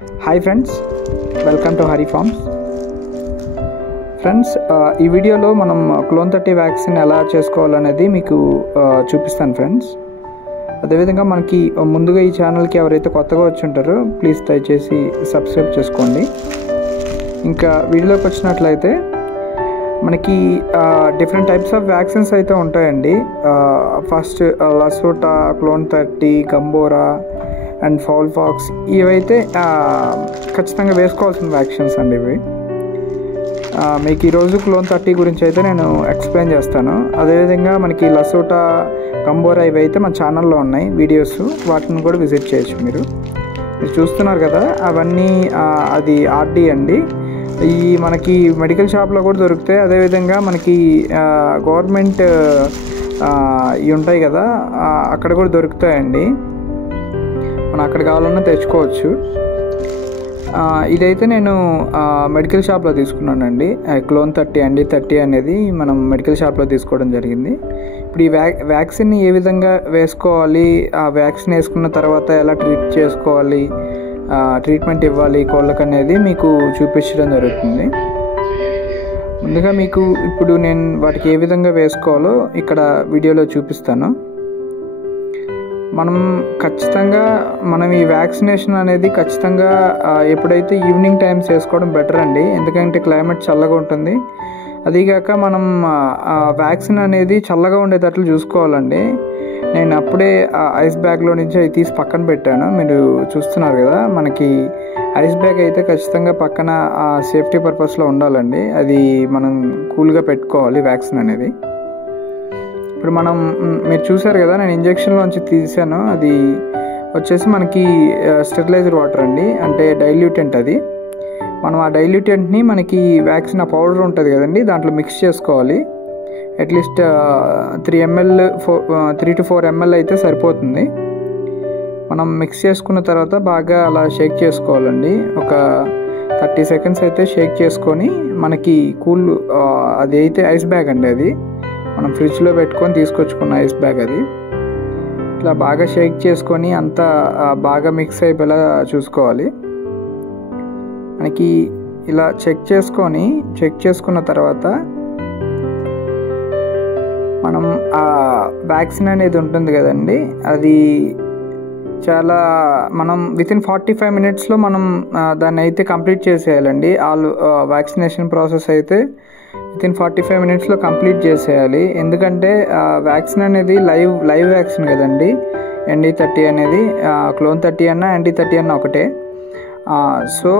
Hi friends, welcome to Hari farms. Friends, ఈ వీడియోలో మనం క్లోన్ 30 వ్యాక్సిన్ ఎలా చేసుకోవాలనేది మీకు చూపిస్తాను ఫ్రెండ్స్. అదేవిధంగా మనకి ముందుగా ఈ ఛానల్కి ఎవరైతే కొత్తగా వచ్చి ఉంటారో ప్లీజ్ దయచేసి సబ్స్క్రైబ్ చేసుకోండి. ఇంకా వీడియోలోకి వచ్చినట్లయితే మనకి డిఫరెంట్ టైప్స్ ఆఫ్ వ్యాక్సిన్స్ అయితే ఉంటాయండి. First LaSota, clone 30, Gumboro and fowl pox, ఇవైతే ఖచ్చితంగా వేసుకోవాల్సిన వ్యాక్సిన్స్ అండి. ఇవి మీకు ఈరోజు క్లోన్ 30 గురించి అయితే నేను ఎక్స్ప్లెయిన్ చేస్తాను. అదేవిధంగా మనకి లసోటా, గంబోరా ఇవైతే మన ఛానల్లో ఉన్నాయి వీడియోస్, వాటిని కూడా విజిట్ చేయొచ్చు. మీరు చూస్తున్నారు కదా, అవన్నీ అది ఆర్డీ అండి. ఈ మనకి మెడికల్ షాప్లో కూడా దొరుకుతాయి. అదేవిధంగా మనకి గవర్నమెంట్ ఇవి ఉంటాయి కదా, అక్కడ కూడా దొరుకుతాయండి. మనం అక్కడ కావాలన్నా తెచ్చుకోవచ్చు. ఇదైతే నేను మెడికల్ షాప్లో తీసుకున్నానండి. క్లోన్ 30 అండి, 30 అనేది మనం మెడికల్ షాప్లో తీసుకోవడం జరిగింది. ఇప్పుడు ఈ వ్యాక్సిన్ ఏ విధంగా వేసుకోవాలి, ఆ వ్యాక్సిన్ వేసుకున్న తర్వాత ఎలా ట్రీట్ చేసుకోవాలి, ట్రీట్మెంట్ ఇవ్వాలి కోళ్ళకు అనేది మీకు చూపించడం జరుగుతుంది. ముందుగా మీకు ఇప్పుడు నేను వాటికి ఏ విధంగా వేసుకోవాలో ఇక్కడ వీడియోలో చూపిస్తాను. మనం ఈ వ్యాక్సినేషన్ అనేది ఖచ్చితంగా ఎప్పుడైతే ఈవినింగ్ టైమ్స్ వేసుకోవడం బెటర్ అండి. ఎందుకంటే క్లైమేట్ చల్లగా ఉంటుంది. అదీగాక మనం వ్యాక్సిన్ అనేది చల్లగా ఉండేటట్లు చూసుకోవాలండి. నేను అప్పుడే ఐస్ బ్యాగ్లో నుంచి అవి తీసి పక్కన పెట్టాను. మీరు చూస్తున్నారు కదా, మనకి ఐస్ బ్యాగ్ అయితే ఖచ్చితంగా పక్కన సేఫ్టీ పర్పస్లో ఉండాలండి. అది మనం కూల్గా పెట్టుకోవాలి వ్యాక్సిన్ అనేది. ఇప్పుడు మీరు చూసారు కదా, నేను ఇంజెక్షన్లోంచి తీసాను. అది వచ్చేసి మనకి స్టెరిలైజర్ వాటర్ అండి, అంటే డైల్యూటెంట్. అది మనం ఆ డైల్యూటెంట్ని మనకి వ్యాక్సిన్ ఆ పౌడర్ ఉంటుంది కదండి, దాంట్లో మిక్స్ చేసుకోవాలి. అట్లీస్ట్ 3 to 4 ml అయితే సరిపోతుంది. మనం మిక్స్ చేసుకున్న తర్వాత బాగా అలా షేక్ చేసుకోవాలండి. ఒక 30 seconds అయితే షేక్ చేసుకొని, మనకి అది అయితే ఐస్ బ్యాగ్ అండి, అది మనం ఫ్రిడ్జ్లో పెట్టుకొని తీసుకొచ్చుకున్న ఐస్ బ్యాగ్. అది ఇట్లా బాగా షేక్ చేసుకొని అంతా బాగా మిక్స్ అయిపోయేలా చూసుకోవాలి. మనకి ఇలా చెక్ చేసుకున్న తర్వాత మనం ఆ వ్యాక్సిన్ అనేది ఉంటుంది కదండి, అది మనం వితిన్ 45 minutesలో మనం దాన్ని అయితే కంప్లీట్ చేసేయాలండి. వ్యాక్సినేషన్ ప్రాసెస్ అయితే వితిన్ 45 minutesలో కంప్లీట్ చేసేయాలి. ఎందుకంటే వ్యాక్సిన్ అనేది లైవ్ వ్యాక్సిన్ కదండి. ND30 అనేది క్లోన్ 30 అన్నా ND30 అన్నా ఒకటే. సో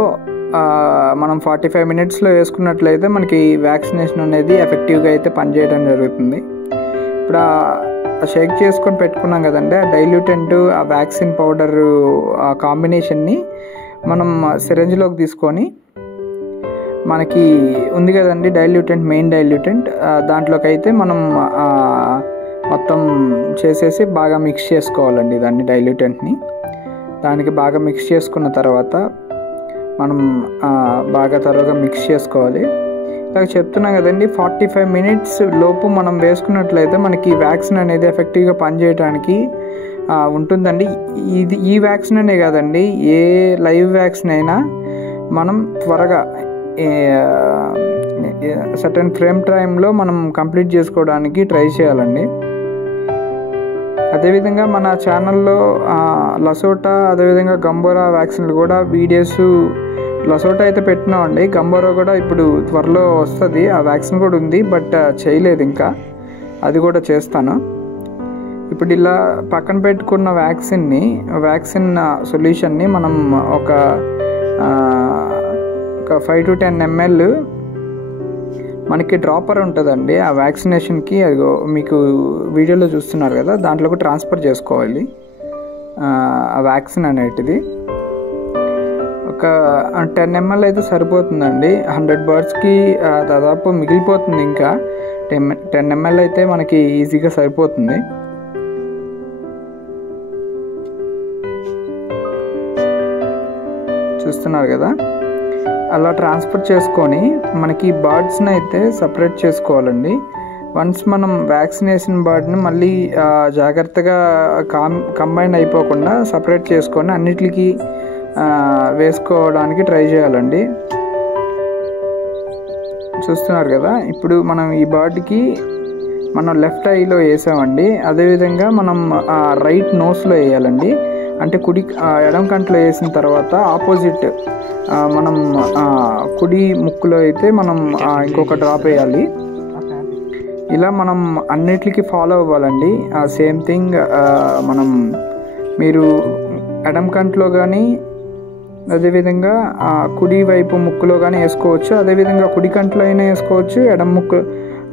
మనం 45 minutesలో వేసుకున్నట్లయితే మనకి వ్యాక్సినేషన్ అనేది ఎఫెక్టివ్గా అయితే పనిచేయడం జరుగుతుంది. ఇప్పుడు షేక్ చేసుకొని పెట్టుకున్నాం కదండి, ఆ డైల్యూటెంట్, ఆ వ్యాక్సిన్ పౌడర్ కాంబినేషన్ని మనం సిరంజ్లోకి తీసుకొని, మనకి ఉంది కదండి డైల్యూటెంట్, మెయిన్ డైల్యూటెంట్, దాంట్లోకి అయితే మనం మొత్తం చేసేసి బాగా మిక్స్ చేసుకోవాలండి. దాన్ని డైల్యూటెంట్ని దానికి బాగా మిక్స్ చేసుకున్న తర్వాత మనం బాగా త్వరగా మిక్స్ చేసుకోవాలి. ఇలా చెప్తున్నాం కదండి, 45 minutes లోపు మనం వేసుకున్నట్లయితే మనకి వ్యాక్సిన్ అనేది ఎఫెక్టివ్గా పనిచేయడానికి ఉంటుందండి. ఈ వ్యాక్సిన్ అనే కాదండి, ఏ లైవ్ వ్యాక్సిన్ అయినా మనం త్వరగా సర్టెన్ ఫ్రేమ్ టైంలో మనం కంప్లీట్ చేసుకోవడానికి ట్రై చేయాలండి. అదేవిధంగా మన ఛానల్లో లసోటా, అదేవిధంగా గంబోరా వ్యాక్సిన్లు కూడా వీడియోస్, లసోటా అయితే పెట్టినామండి, గంబోరా కూడా ఇప్పుడు త్వరలో వస్తుంది. ఆ వ్యాక్సిన్ కూడా ఉంది, బట్ చేయలేదు ఇంకా, అది కూడా చేస్తాను. ఇప్పుడు ఇలా పక్కన పెట్టుకున్న వ్యాక్సిన్ సొల్యూషన్ని మనం ఒక 5 to 10 ml మనకి డ్రాపర్ ఉంటుందండి ఆ వ్యాక్సినేషన్కి. అది మీకు వీడియోలో చూస్తున్నారు కదా, దాంట్లోకి ట్రాన్స్ఫర్ చేసుకోవాలి ఆ వ్యాక్సిన్ అనేటిది. ఒక 10 ml అయితే సరిపోతుందండి. 100 birdsకి దాదాపు మిగిలిపోతుంది. ఇంకా 10 ml అయితే మనకి ఈజీగా సరిపోతుంది. చూస్తున్నారు కదా, అలా ట్రాన్స్ఫర్ చేసుకొని మనకి బర్డ్స్ని అయితే సపరేట్ చేసుకోవాలండి. వన్స్ మనం వ్యాక్సినేషన్ బర్డ్ని మళ్ళీ జాగ్రత్తగా కంబైన్ అయిపోకుండా సపరేట్ చేసుకొని అన్నిటికీ వేసుకోవడానికి ట్రై చేయాలండి. చూస్తున్నారు కదా, ఇప్పుడు మనం ఈ బర్డ్కి మనం లెఫ్ట్ ఐలో వేసామండి. అదేవిధంగా మనం రైట్ నోస్లో వేయాలండి. అంటే ఎడం కంట్లో వేసిన తర్వాత ఆపోజిట్ మనం కుడి ముక్కులో అయితే మనం ఇంకొక డ్రాప్ వేయాలి. ఇలా మనం అన్నిటికీ ఫాలో అవ్వాలండి. సేమ్ థింగ్ మీరు ఎడం కంట్లో కానీ అదేవిధంగా కుడి వైపు ముక్కులో కానీ వేసుకోవచ్చు. అదేవిధంగా కుడి కంట్లో అయినా వేసుకోవచ్చు, ఎడం ముక్కు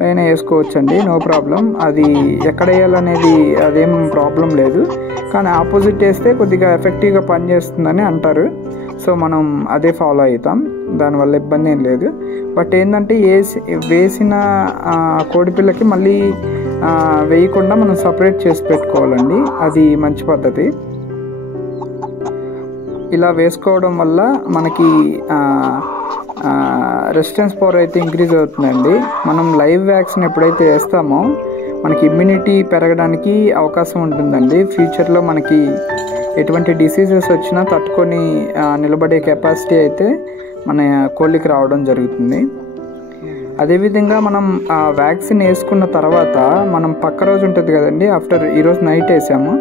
అయినా వేసుకోవచ్చు అండి, నో ప్రాబ్లం. అది ఎక్కడ వేయాలనేది అదేం ప్రాబ్లం లేదు. కానీ ఆపోజిట్ వేస్తే కొద్దిగా ఎఫెక్టివ్గా పనిచేస్తుందని అంటారు. సో మనం అదే ఫాలో అవుతాం, దానివల్ల ఇబ్బంది ఏం లేదు. బట్ ఏంటంటే వేసిన కోడిపిల్లకి మళ్ళీ వేయకుండా మనం సపరేట్ చేసి పెట్టుకోవాలండి, అది మంచి పద్ధతి. ఇలా వేసుకోవడం వల్ల మనకి రెసిస్టెన్స్ పవర్ అయితే ఇంక్రీజ్ అవుతుందండి. మనం లైవ్ వ్యాక్సిన్ ఎప్పుడైతే వేస్తామో మనకి ఇమ్యూనిటీ పెరగడానికి అవకాశం ఉంటుందండి. ఫ్యూచర్లో మనకి ఎటువంటి డిసీజెస్ వచ్చినా తట్టుకొని నిలబడే కెపాసిటీ అయితే మన కోళ్ళకి రావడం జరుగుతుంది. అదేవిధంగా మనం వ్యాక్సిన్ వేసుకున్న తర్వాత మనం పక్క రోజు ఉంటుంది కదండి, ఈరోజు నైట్ వేసాము,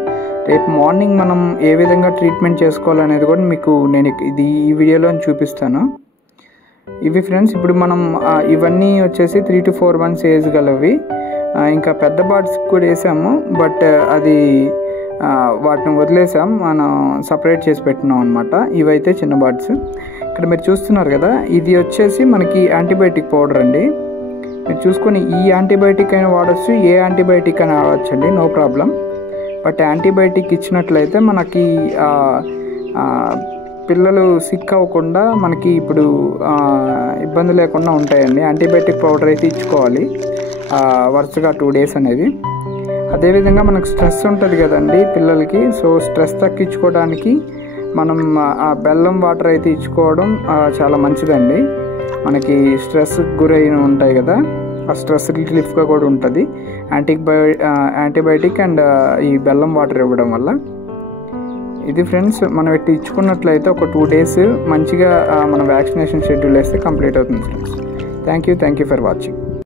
రేపు మార్నింగ్ మనం ఏ విధంగా ట్రీట్మెంట్ చేసుకోవాలనేది కూడా మీకు నేను ఈ వీడియోలో చూపిస్తాను. ఇవి ఫ్రెండ్స్, ఇప్పుడు మనం ఇవన్నీ వచ్చేసి 3 to 4 months ఏజ్ గలవి. ఇంకా పెద్ద బర్డ్స్ కూడా వేసాము, బట్ అది వాటిని వదిలేసాం, మనం సపరేట్ చేసి పెట్టినాం అనమాట. ఇవైతే చిన్న బర్డ్స్. ఇక్కడ మీరు చూస్తున్నారు కదా, ఇది వచ్చేసి మనకి యాంటీబయాటిక్ పౌడర్ అండి. మీరు చూసుకొని ఈ యాంటీబయాటిక్ అయినా వాడచ్చు, ఏ యాంటీబయాటిక్ అయినా వాడచ్చు అండి, నో ప్రాబ్లం. బట్ యాంటీబయాటిక్ ఇచ్చినట్లయితే మనకి పిల్లలు సిక్ అవ్వకుండా మనకి ఇప్పుడు ఇబ్బంది లేకుండా ఉంటాయండి. యాంటీబయాటిక్ పౌడర్ అయితే ఇచ్చుకోవాలి వరుసగా 2 days అనేది. అదేవిధంగా మనకు స్ట్రెస్ ఉంటుంది కదండి పిల్లలకి, సో స్ట్రెస్ తగ్గించుకోవడానికి మనం బెల్లం వాటర్ అయితే ఇచ్చుకోవడం చాలా మంచిదండి. మనకి స్ట్రెస్ గురైన ఉంటాయి కదా, ఆ స్ట్రెస్ రిలీఫ్గా కూడా ఉంటుంది యాంటీబయాటిక్ అండ్ ఈ బెల్లం వాటర్ ఇవ్వడం వల్ల. ఇది ఫ్రెండ్స్, మనం ఎట్టి ఇచ్చుకున్నట్లయితే ఒక 2 days మంచిగా మన వ్యాక్సినేషన్ షెడ్యూల్ వేస్తే కంప్లీట్ అవుతుంది friends. Thank you for watching.